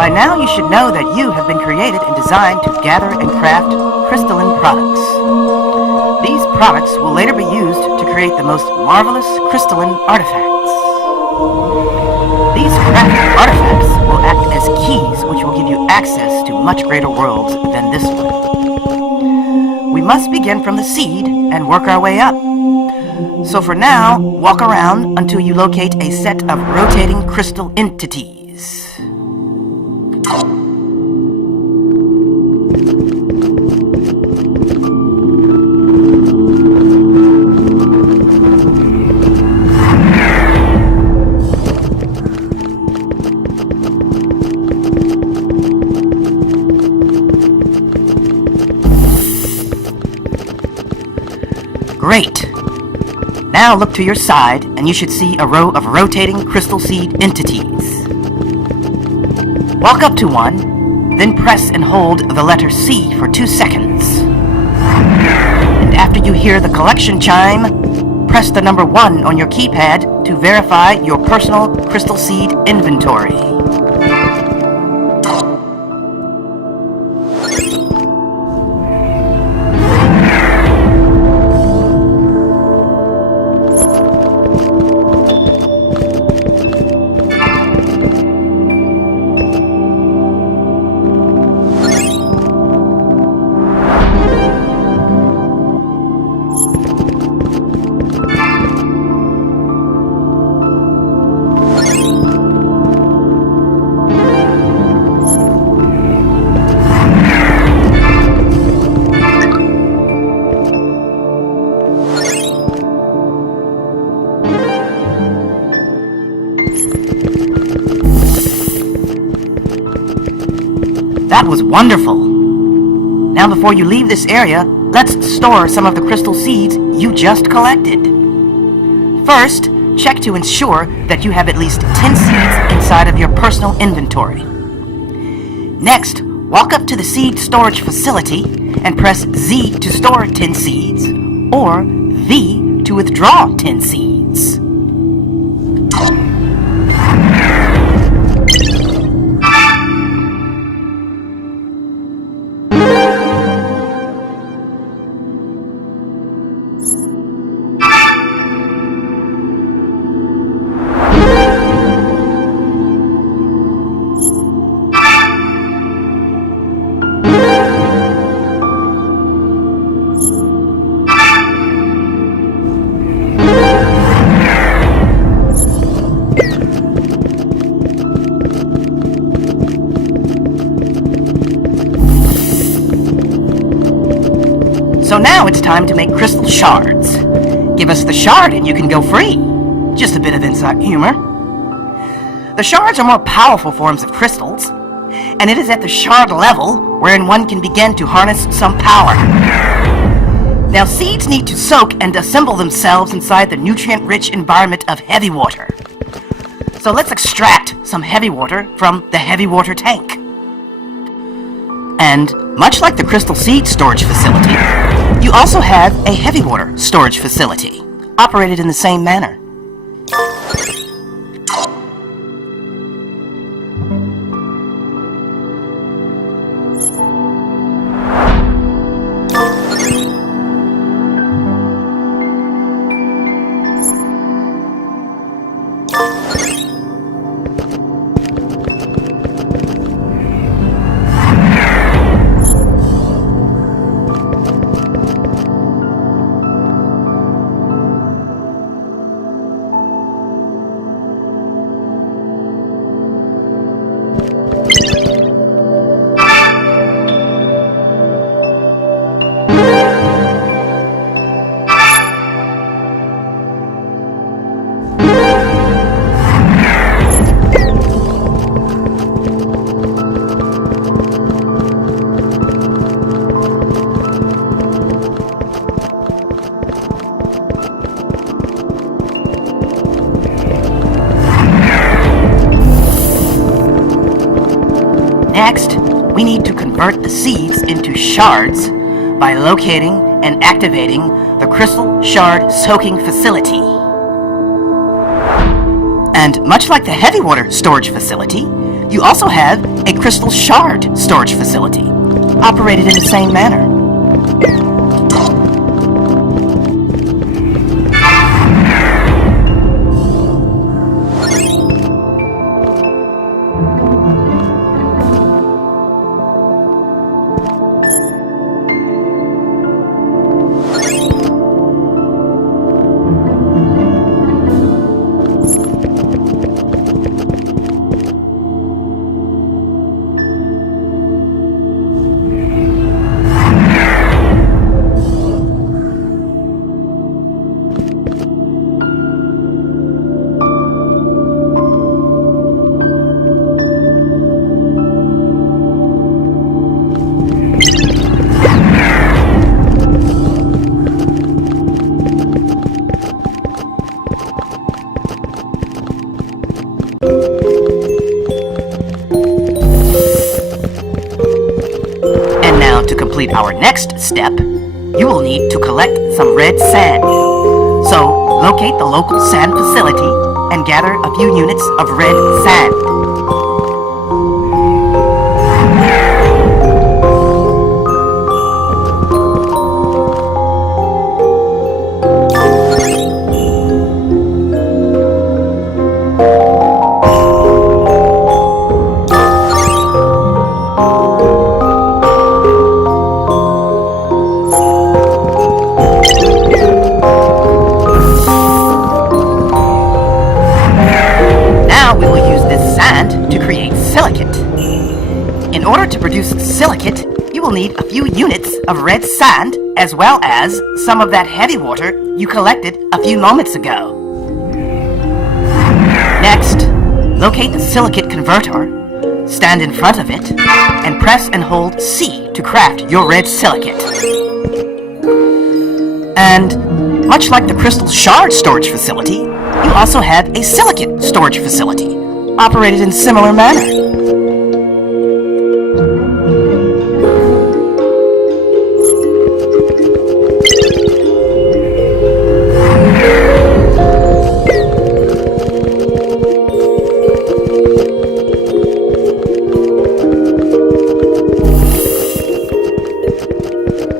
By now you should know that you have been created and designed to gather and craft crystalline products. These products will later be used to create the most marvelous crystalline artifacts. These crafted artifacts will act as keys which will give you access to much greater worlds than this one. We must begin from the seed and work our way up. So for now, walk around until you locate a set of rotating crystal entities. Great! Now look to your side and you should see a row of rotating crystal seed entities. Walk up to one, then press and hold the letter C for 2 seconds. And after you hear the collection chime, press the number 1 on your keypad to verify your personal crystal seed inventory. That was wonderful! Now before you leave this area, let's store some of the crystal seeds you just collected. First, check to ensure that you have at least 10 seeds inside of your personal inventory. Next, walk up to the seed storage facility and press Z to store 10 seeds, or V to withdraw 10 seeds. So now it's time to make crystal shards. Give us the shard and you can go free. Just a bit of inside humor. The shards are more powerful forms of crystals, and it is at the shard level wherein one can begin to harness some power. Now seeds need to soak and assemble themselves inside the nutrient-rich environment of heavy water. So let's extract some heavy water from the heavy water tank. And much like the crystal seed storage facility, you also have a heavy water storage facility, operated in the same manner. Next, we need to convert the seeds into shards by locating and activating the crystal shard soaking facility. And much like the heavy water storage facility, You also have a crystal shard storage facility, operated in the same manner. To complete our next step, you will need to collect some red sand. So, locate the local sand facility and gather a few units of red sand. In order to produce silicate, you will need a few units of red sand as well as some of that heavy water you collected a few moments ago. Next, locate the silicate converter, stand in front of it, and press and hold C to craft your red silicate. And much like the crystal shard storage facility, you also have a silicate storage facility, operated in similar manner.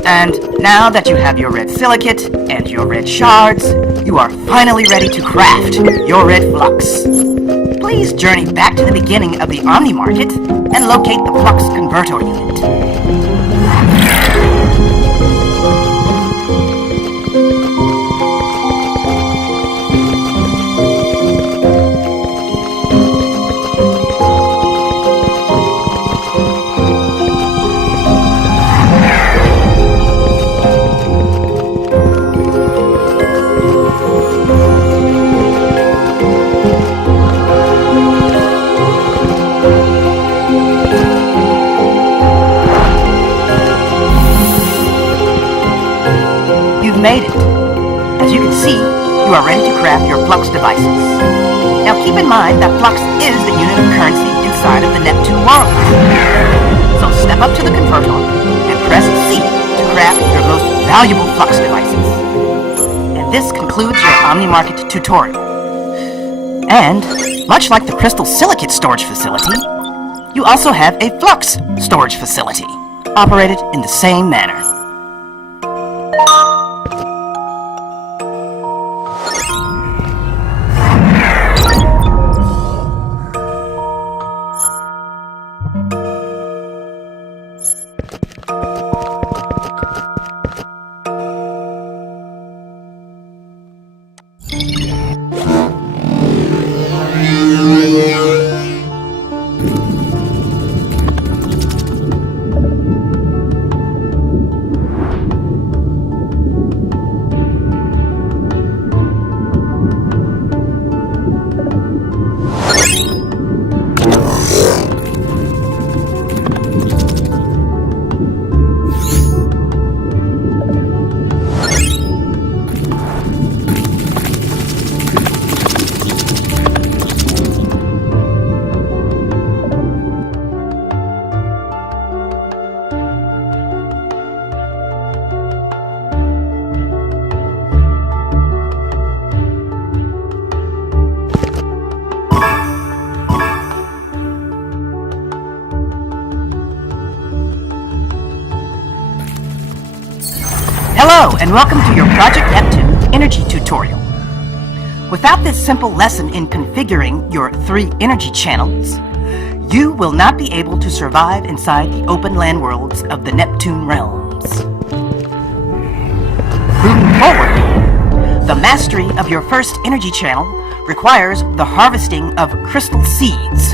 And now that you have your red silicate and your red shards, you are finally ready to craft your red flux. Please journey back to the beginning of the Omni Market and locate the flux converter unit. Made it. As you can see, you are ready to craft your flux devices. Now keep in mind that flux is the unit of currency inside of the Neptune world. So step up to the converter and press C to craft your most valuable flux devices. And this concludes your Omni Market tutorial. And, much like the crystal silicate storage facility, you also have a flux storage facility, operated in the same manner. Hello, and welcome to your Project Neptune energy tutorial. Without this simple lesson in configuring your 3 energy channels, you will not be able to survive inside the open land worlds of the Neptune realms. Moving forward, the mastery of your first energy channel requires the harvesting of crystal seeds.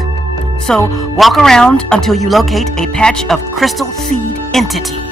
So walk around until you locate a patch of crystal seed entities.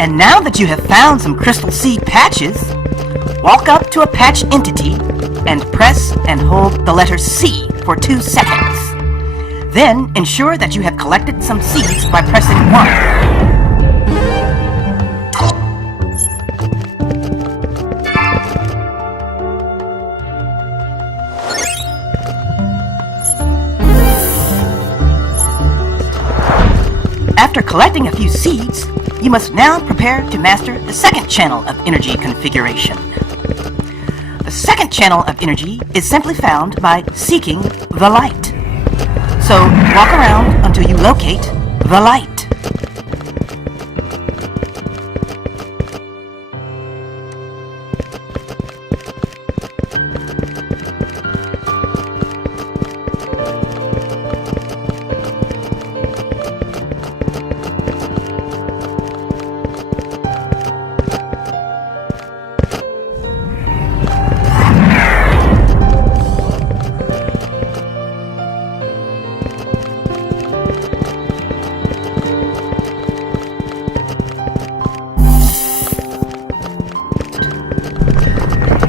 And now that you have found some crystal seed patches, walk up to a patch entity and press and hold the letter C for 2 seconds. Then ensure that you have collected some seeds by pressing 1. After collecting a few seeds, you must now prepare to master the second channel of energy configuration. The second channel of energy is simply found by seeking the light. So walk around until you locate the light.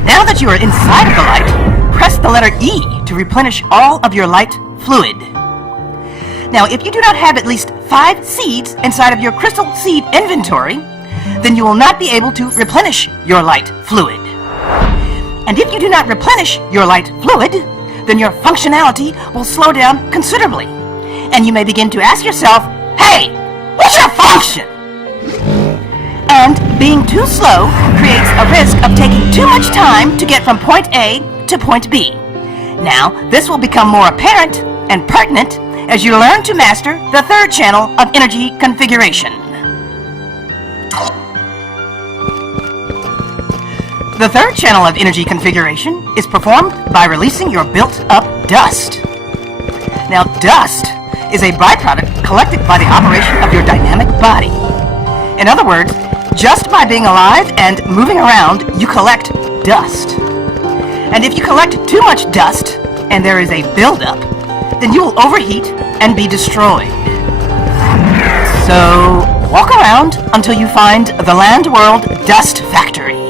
Now that you are inside of the light, press the letter E to replenish all of your light fluid. Now, if you do not have at least 5 seeds inside of your crystal seed inventory, then you will not be able to replenish your light fluid. And if you do not replenish your light fluid, then your functionality will slow down considerably. And you may begin to ask yourself, hey, what's your function? And being too slow creates a risk of taking too much time to get from point A to point B. Now, this will become more apparent and pertinent as you learn to master the third channel of energy configuration. The third channel of energy configuration is performed by releasing your built-up dust. Now, dust is a byproduct collected by the operation of your dynamic body. In other words, just by being alive and moving around, you collect dust. And if you collect too much dust, and there is a buildup, then you will overheat and be destroyed. So, walk around until you find the Land World Dust Factory.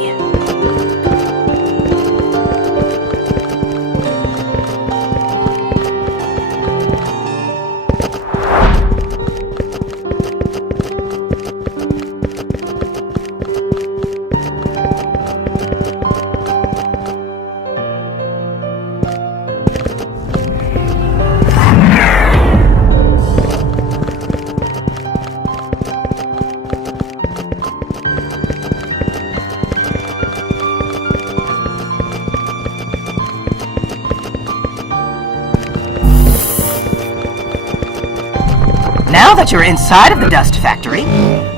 Now that you're inside of the dust factory,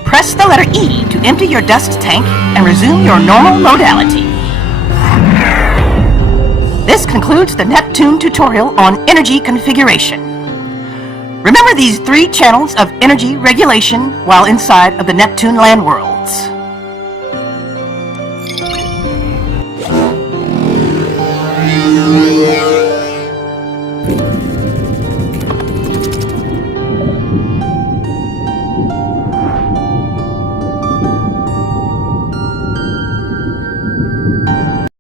press the letter E to empty your dust tank and resume your normal modality. This concludes the Neptune tutorial on energy configuration. Remember these 3 channels of energy regulation while inside of the Neptune land worlds.